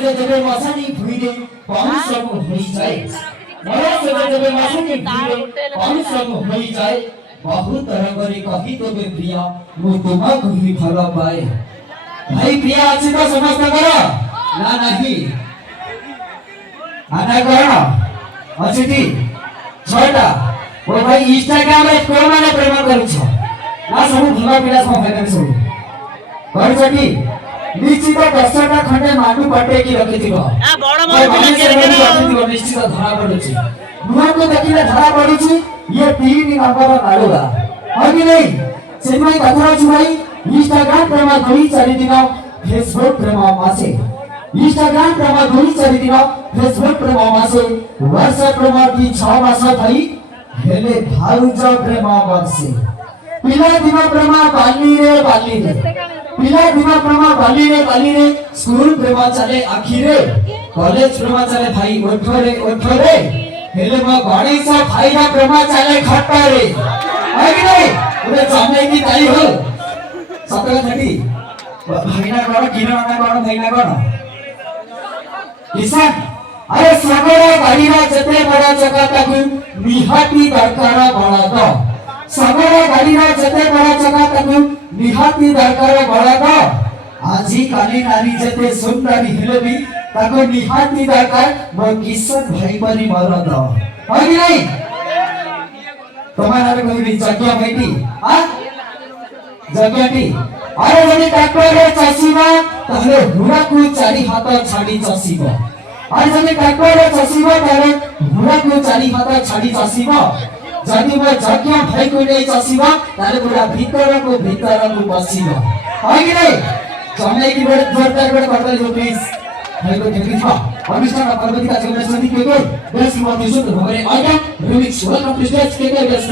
जबे मसानी भुइले पहुँचसम्म ହୋଇଯାଏ ମନୋଜ जबे मसानी भुइले पहुँचसम्म ହୋଇଯାଏ बहुत तरंगरे कही तबे प्रिया मु तुमको ही भल पाए। भाई प्रिया अछि तो समस्त कर ना नहीं आना करण अछि ती छटा ओ भाई इंस्टाग्राम रे कोन माने प्रेम करू छ ना सब भला पिला सब भाई सब कर छटी निश्चित 10टा खंडे मानु पटे की रखिथिबो आ बड़ मन पिला के रखिथिबो निश्चित धरा पडुची मुआ को देखिले धरा पडुची ये 3 नंबर नालुगा हगी नहीं सेमाई कथा छु भाई इंस्टाग्राम प्रेम गई 4 दिन फेसबुक प्रेम मासे इंस्टाग्राम प्रेम गई 4 दिन फेसबुक प्रेम मासे व्हाट्सएप प्रेम की 6 मास भई हेले भाउज प्रेम वर्षे पिला दिन प्रेम बाली रे पिला दिन प्रेम बाली रे स्कूल प्रेम चले आखिरे कॉलेज प्रेम चले भाई ओठरे हेले म गणेश भाईरा प्रेम चले खट्टारे आगे नहीं उरे जाने की ताई हो सतका थटी भाईना कौन किरण कौन भाईना कौन किसान अरे सागरा गाड़ीरा जते बड़ा जगह ताकू निहाती दरकार बड़ा दो सागरा गाड़ीरा जते बड़ा जगह ताकू निहाती दरकार बड़ा दो आजी काली नारी जते सुंदरी हेले भी ताको निहाती दरकार म किशन भाई परी मर दो आगे नहीं तुम्हारे कोई जगह बैठी आ जगहटी अरे जदि ट्रैक्टर रे चसीबा तहले हुरा को चारि हाथ छाडी चसीबा अरे जदि ट्रैक्टर रे चसीबा तहले हुरा को चारि हाथ छाडी चसीबा जदि वो जगह भाई को नै चसीबा तहले पूरा भीतर को बसीबा आगे नै जमे की बड़ जोरदार बड़ करतल जो प्लीज भाई को देखि था अनुष्ठान पर्वती का जीवन समिति के बेस्ट मोटिवेशन भगरे आज्ञा रिमिक्स वेलकम टू स्टेज के